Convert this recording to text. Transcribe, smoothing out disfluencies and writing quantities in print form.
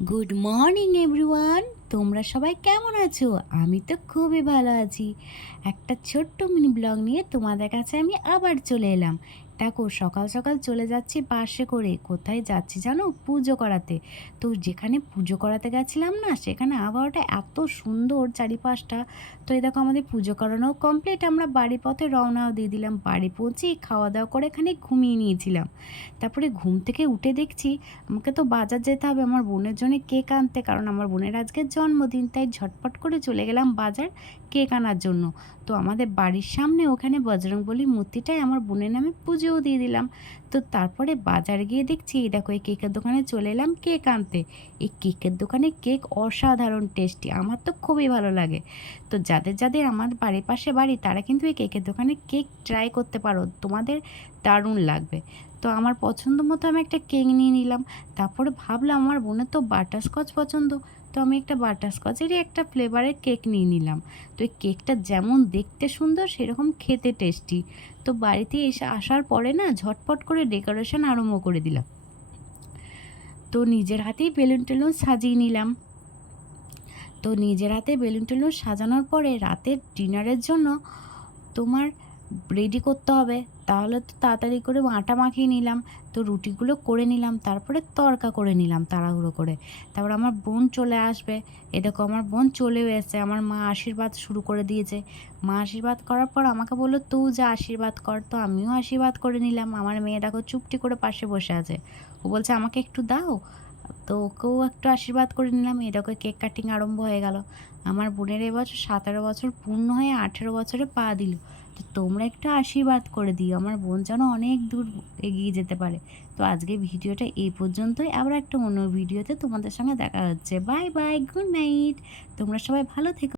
Good morning everyone, তোমরা সবাই কেমন আছো? আমি তো খুবই ভালো আছি। একটা ছোট্ট মিনি ব্লগ নিয়ে তোমাদের কাছে আমি আবার চলে এলাম। দেখো, সকাল সকাল চলে যাচ্ছি বাসে করে। কোথায় যাচ্ছি জানো? পুজো করাতে। তো যেখানে পুজো করাতে গেছিলাম না, সেখানে আবহাওয়াটা এত সুন্দর চারিপাশটা। তো এই দেখো, আমাদের পুজো করানো কমপ্লিট। আমরা বাড়ি পথে রওনাও দিয়ে দিলাম। বাড়ি পৌঁছেই খাওয়া দাওয়া করে এখানে ঘুমিয়ে নিয়েছিলাম। তারপরে ঘুম থেকে উঠে দেখছি আমাকে তো বাজার যেতে হবে আমার বোনের জন্য কেক আনতে, কারণ আমার বোনের আজকে জন্মদিন। তাই ঝটপট করে চলে গেলাম বাজার কেক আনার জন্য। তো আমাদের বাড়ির সামনে ওখানে বজরংবলীর মূর্তিটায় আমার বোনের নামে পুজোও দিয়ে দিলাম। তো তারপরে বাজার গিয়ে দেখছি, এই দেখো, এই কেকের দোকানে চলে এলাম কেক আনতে। এই কেকের দোকানে কেক অসাধারণ টেস্টি, আমার তো খুবই ভালো লাগে। তো যাদের যাদের আমার বাড়ির পাশে বাড়ি, তারা কিন্তু এই কেকের দোকানে কেক ট্রাই করতে পারো, তোমাদের দারুণ লাগবে। তো আমার পছন্দ মতো আমি একটা কেক নিয়ে নিলাম। তারপরে ভাবলাম আমার বোনের তো বাটারস্কচ পছন্দ, তো আমি একটা বাটারস্কচেরই একটা ফ্লেভারের কেক নিয়ে নিলাম। তো এই কেকটা যেমন দেখতে সুন্দর, সেরকম খেতে টেস্টি। তো বাড়িতে এসে আসার পরে না, ঝটপট করে ডেকোরেশন আরম্ভ করে দিলাম। তো নিজের হাতেই বেলুন টেলুন সাজিয়ে নিলাম। তো নিজের হাতে বেলুন টেলুন সাজানোর পরে রাতের ডিনারের জন্য তোমার রেডি করতে হবে। তাহলে তো তাড়াতাড়ি করে আটা মাখিয়ে নিলাম। তো রুটিগুলো করে নিলাম, তারপরে তড়কা করে নিলাম তাড়াহুড়ো করে। তারপর আমার বোন চলে আসবে। এ দেখো, আমার বোন চলেও এসেছে। আমার মা আশীর্বাদ শুরু করে দিয়েছে। মা আশীর্বাদ করার পর আমাকে বললো, তুই যা আশীর্বাদ কর। তো আমিও আশীর্বাদ করে নিলাম। আমার মেয়ে দেখো চুপটি করে পাশে বসে আছে। ও বলছে আমাকে একটু দাও। তো ওকেও একটু আশীর্বাদ করে নিলাম। এরকম কেক কাটিং আরম্ভ হয়ে গেল। আমার বোনের এবছর 17 বছর পূর্ণ হয়ে 18 বছরে পা দিল। তো তোমরা একটু আশীর্বাদ করে দিও, আমার বোন যেন অনেক দূর এগিয়ে যেতে পারে। তো আজকে ভিডিওটা এই পর্যন্তই। আবার একটা অন্য ভিডিওতে তোমাদের সঙ্গে দেখা হচ্ছে। Bye bye, good night. তোমরা সবাই ভালো থেকো।